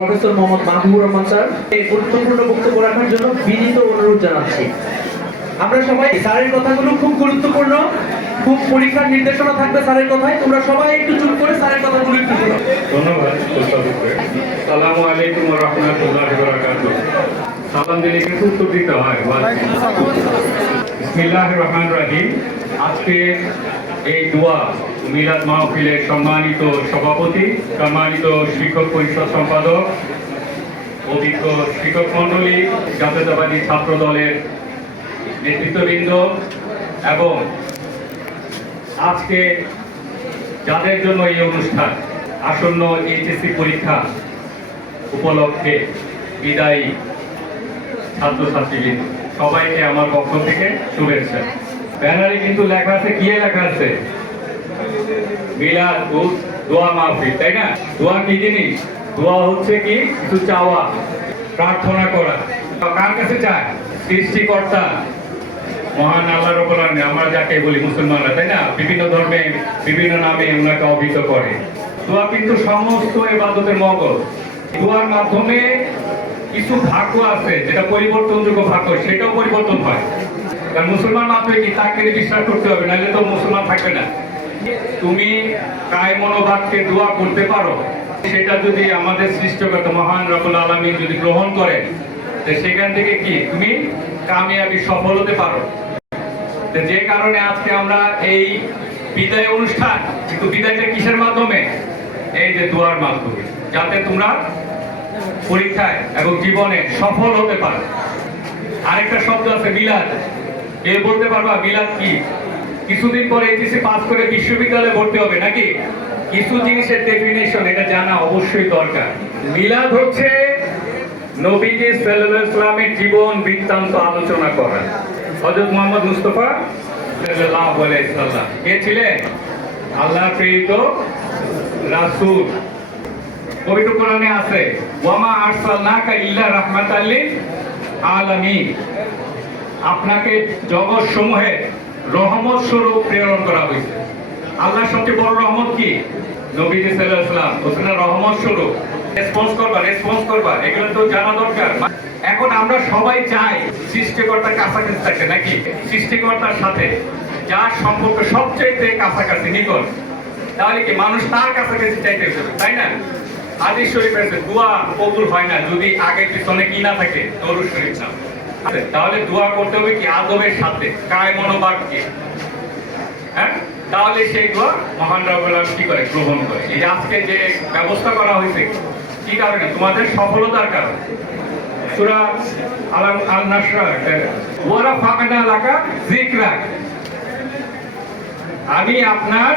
Professor Mohammad Mahbubur Rahman sir এই গুরুত্বপূর্ণ বক্তব্য রাখার জন্য বিনীত অনুরোধ জানাচ্ছি। আমরা সবাই স্যারের কথাগুলো খুব গুরুত্বপূর্ণ, খুব পরীক্ষার নির্দেশনা থাকবে স্যারের কথায়। তোমরা সবাই একটু চুপ করে স্যারের কথাগুলো একটু শোনো। ধন্যবাদ। আসসালামু আলাইকুম ওয়া রাহমাতুল্লাহি ওয়া বারাকাতুহু। সালাম দিলে কিন্তু উত্তর দিতে হয়। বিসমিল্লাহির রহমানির রহিম। আজকে এই দোয়া মিলাদ মাহফিলের সম্মানিত সভাপতি, সম্মানিত শিক্ষক পরিষদ সম্পাদক, অভিজ্ঞ শিক্ষক মণ্ডলী, জাতীয়তাবাদী ছাত্র দলের নেতৃত্ববৃন্দ এবং আজকে যাদের জন্য এই অনুষ্ঠান, আসন্ন এইচএসসি পরীক্ষা উপলক্ষে বিদায়ী ছাত্রছাত্রীবৃন্দ, সবাইকে আমার পক্ষ থেকে শুভেচ্ছা। ব্যানারে কিন্তু লেখা আছে, কি লেখা আছে? মিলাদ ও দোয়া মাহফিল, তাই না? দোয়া কি জিনিস? দোয়া হচ্ছে কি কিছু চাওয়া, প্রার্থনা করা। কার কাছে চায়? সৃষ্টিকর্তা মহান আল্লাহ রাব্বুল আলামিন, আমরা যাকে বলি মুসলমানরা, তাই না? বিভিন্ন ধর্মে বিভিন্ন নামে ওনাকে অভিহিত করে। দোয়া কিন্তু সমস্ত ইবাদতের মগজ। দোয়ার মাধ্যমে কিছু ভাগ্য আছে যেটা পরিবর্তনযোগ্য ভাগ্য, সেটাও পরিবর্তন হয়। কারণ মুসলমান মাত্র কি তাকে বিশ্বাস করতে হবে, নাহলে তো মুসলমান থাকবে না। তুমি কায় মনোভাবকে দোয়া করতে পারো, সেটা যদি আমাদের সৃষ্টিকর্তা মহান রব্বুল আলামিন যদি গ্রহণ করে, সেখান থেকে কি তুমি কামিয়াবি সফল হতে পারো। যে কারণে আজকে আমরা এই বিদায় অনুষ্ঠান, কিন্তু বিদায়টা কিসের মাধ্যমে? এই যে দোয়ার মাধ্যমে, যাতে তোমরা পরীক্ষায় এবং জীবনে সফল হতে পারো। আরেকটা শব্দ আছে মিলাদ। কেউ বলতে পারবা মিলাদ কি? কিছুদিন পরে এইচএসসি পাস করে বিশ্ববিদ্যালয়ে ভর্তি হবে নাকি? কিছু জিনিসের ডেফিনেশন এটা জানা অবশ্যই দরকার। মিলাদ হচ্ছে নবীজি সাল্লাল্লাহু আলাইহি ওয়াসাল্লামের জীবন বৃত্তান্ত আলোচনা করা। হযরত মুহাম্মদ মুস্তাফা সাল্লাল্লাহু আলাইহি ওয়াসাল্লাম কে ছিলেন? আল্লাহর প্রেরিত রাসূল। পবিত্র কোরআনে আছে ওয়ামা আরসালনাকা ইল্লা রাহমাতাল লিল আলামিন, আপনাকে জগৎ সমূহে রহমত স্বরূপ প্রেরণ করা হয়েছে। আল্লাহর সবচেয়ে বড় রহমত কি? নবীজি সাল্লাল্লাহু আলাইহি ওয়াসাল্লাম ওখানে রহমত স্বরূপ। রেসপন্স করবা এগুলো তো জানা দরকার। এখন আমরা সবাই চাই সৃষ্টিকর্তার কাছাকাছি থাকতে, নাকি? সৃষ্টিকর্তার সাথে যার সম্পর্ক সবচেয়ে কাছাকাছি, নিকট, তাহলে কি মানুষ তার কাছাকাছি চাইতে হবে, তাই না? হাদিস শরীফে আছে দোয়া কবুল হয় না যদি আগে পিছনে কি না থাকে, দরুদ শরীফ না। তাহলে দোয়া করতে হবে কি আদবের সাথে, কায় মনোবাক্যে। হ্যাঁ, তাহলে সেই দোয়া মহান রব্বুল আলামিন কি করে? গ্রহণ করে। এই আজকে যে ব্যবস্থা করা হয়েছে, কি কারণে? তোমাদের সফলতার কারণে। সূরা আল-নাসর ওয়া রাফা'না লাকা যিকরাক, আমি আপনার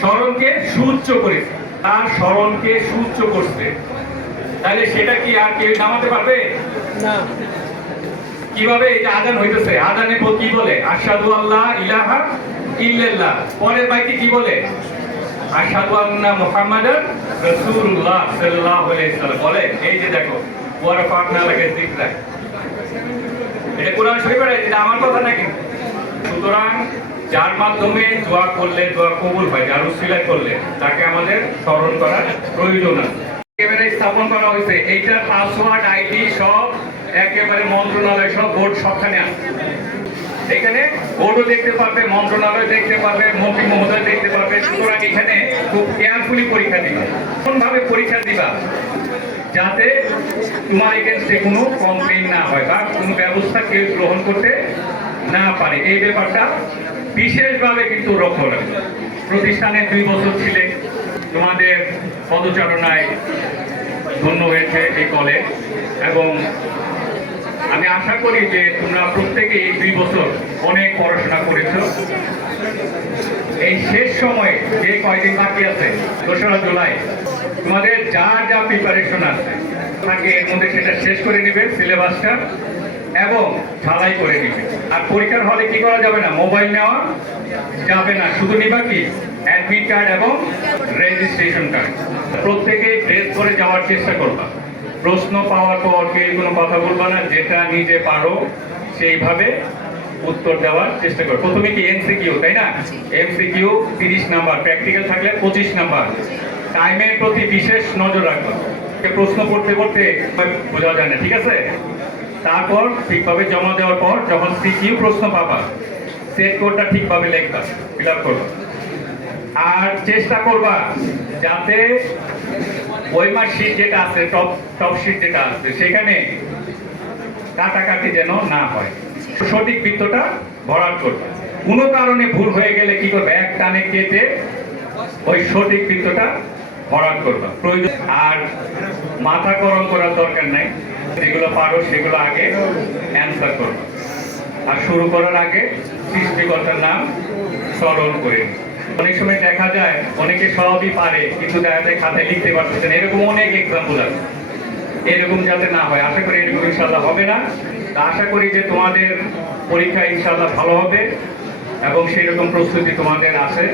স্মরণকে সুউচ্চ করেছি। তার স্মরণকে সুউচ্চ করতে, তাহলে সেটা কি আর কেউ নামাতে পারবে না? কিভাবে? এটা আযান হইতেছে, আযানে কি বলে? আশহাদু আল্লা ইলাহা ইল্লাল্লাহ। পরের বাইতে কি বলে? আশহাদু আন্না মুহাম্মাদার রাসূলুল্লাহ সাল্লাল্লাহু আলাইহি ওয়াসাল্লাম বলে। এই যে দেখো ওয়া রাফা'না লাকা যিকরাক, এটা কোরআন শরীফের, এটা আমার কথা নাকি? সুতরাং যার মাধ্যমে দোয়া করলে দোয়া কবুল হয়, যার উসিলায় করলে, তাকে আমাদের স্মরণ করার প্রয়োজন আছে। একেবারে স্থাপন করা হয়েছে, এইটার পাসওয়ার্ড আইডি সব একেবারে মন্ত্রণালয়, সব বোর্ড সবখানে আছে। এখানে বোর্ডও দেখতে পারবে, মন্ত্রণালয় দেখতে পারবে, মন্ত্রী মহোদয় দেখতে পারবে। সুতরাং এখানে খুব কেয়ারফুলি পরীক্ষা দিবা। কোন ভাবে পরীক্ষা দিবা যাতে তোমার এগেইনস্টে কোনো কমপ্লেইন না হয় বা কোনো ব্যবস্থা কেউ গ্রহণ করতে না পারে, এই ব্যাপারটা বিশেষভাবে কিন্তু লক্ষ্য রাখবে। প্রতিষ্ঠানে 2 বছর ছিলে, তোমাদের পদচারণায় ধন্য হয়েছে এই কলেজ, এবং আমি আশা করি যে তোমরা প্রত্যেকে এই 2 বছর অনেক পড়াশোনা করেছো। এই শেষ সময়ে যে কয়দিন বাকি আছে, 2রা জুলাই, তোমাদের যা যা প্রিপারেশন আছে থাকে এর মধ্যে সেটা শেষ করে নিবে, সিলেবাসটা, এবং ঢালাই করে নিবে। আর পরীক্ষার হলে কি করা যাবে না? মোবাইল নেওয়া যাবে না। শুধু নিবা কি? অ্যাডমিট কার্ড এবং রেজিস্ট্রেশন কার্ড। প্রত্যেকে ড্রেস করে যাওয়ার চেষ্টা করবা। প্রশ্ন পাওয়ার পর কেউ কোনো কথা বলবা না, যেটা নিজে পারো সেইভাবে উত্তর দেওয়ার চেষ্টা করো। প্রথমে কি এমসিকিউ, তাই না? এমসিকিউ 30 নাম্বার, প্র্যাকটিক্যাল থাকলে 25 নাম্বার। টাইমের প্রতি বিশেষ নজর রাখবা। প্রশ্ন পড়তে পড়তে বোঝা যায় না, ঠিক আছে? তারপর ঠিকভাবে জমা দেওয়ার পর যখন সিকিউ প্রশ্ন পাবা, সেট কোডটা ঠিকভাবে লিখবা, ফিল আপ করবা। আর চেষ্টা করবা যাতে ওইমার শীট যেটা আছে, টপ শীট যেটা আছে, সেখানে কাটাকাটি যেন না হয়। সঠিক বৃত্তটা ভরাট করবে। কোনো কারণে ভুল হয়ে গেলে কি করবে, এক টানে কেটে ওই সঠিক বৃত্তটা ভরাট করবা প্রয়োজন। আর মাথা গরম করার দরকার নাই, যেগুলো পারো সেগুলো আগে অ্যান্সার করবা। আর শুরু করার আগে সৃষ্টিকর্তার নাম স্মরণ করে। অনেক সময় দেখা যায় অনেকে সবই পারে কিন্তু দেখা যায় খাতায় লিখতে পারতেছে না, এরকম অনেক এক্সাম্পল আছে। এরকম যাতে না হয়, আশা করি এরকম ইনশাল্লাহ হবে না। তা আশা করি যে তোমাদের পরীক্ষা ইনশাল্লাহ ভালো হবে এবং সেই রকম প্রস্তুতি তোমাদের আছে।